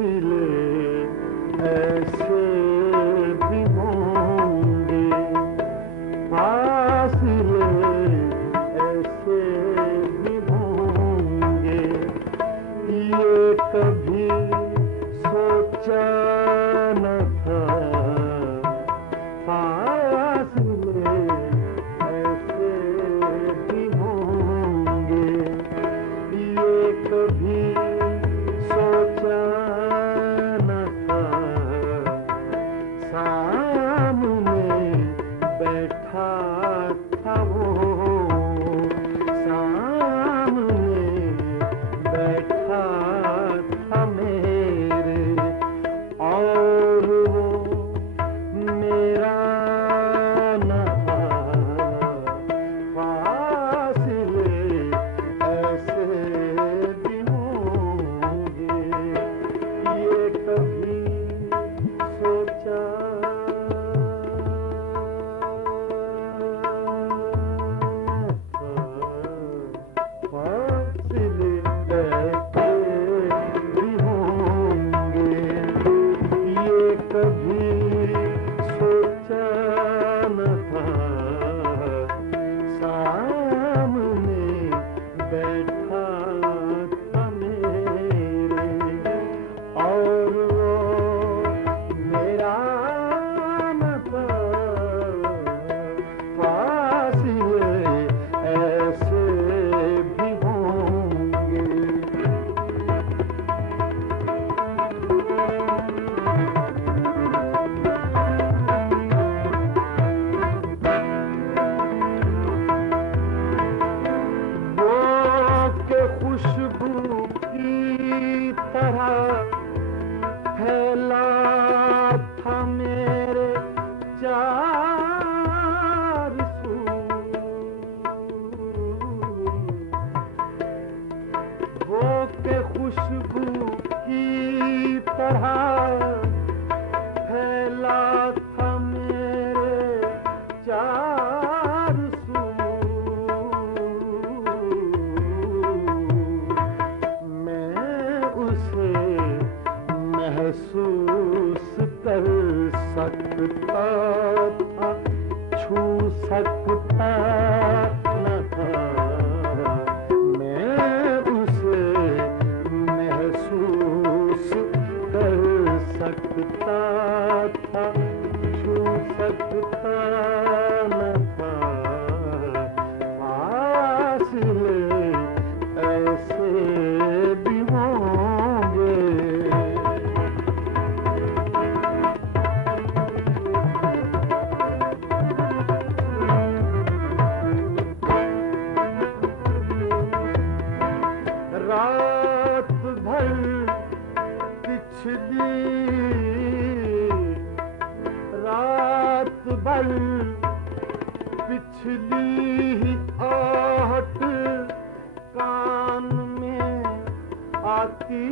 फासले ऐसे भी होंगे, फासले ऐसे भी होंगे, ये कभी सोचा न था। फासले ऐसे भी होंगे, ये कभी सोचा न था। सामने बैठा था वो, सामने बैठा था मेरे, और वो मेरा न था। फासले ऐसे भी होंगे, ये कभी सोचा था। फासले ऐसे भी होंगे, ये कभी सोचा न था। सामने बैठा था मेरे, और वो मेरा न था। फासले ऐसे भी होंगे। वो के खुशबू की तरह फैला था मेरे चार सू। वो के खुशबू की तरह फैला था मेरे चार सू। मैं उसे महसूस कर सकता था, छू सकता न था। मैं उसे महसूस कर सकता था, छू सकता न था। फासले ऐसे भी होंगे। रात भर पिछली, रात भर पिछली ही आहट कान में आती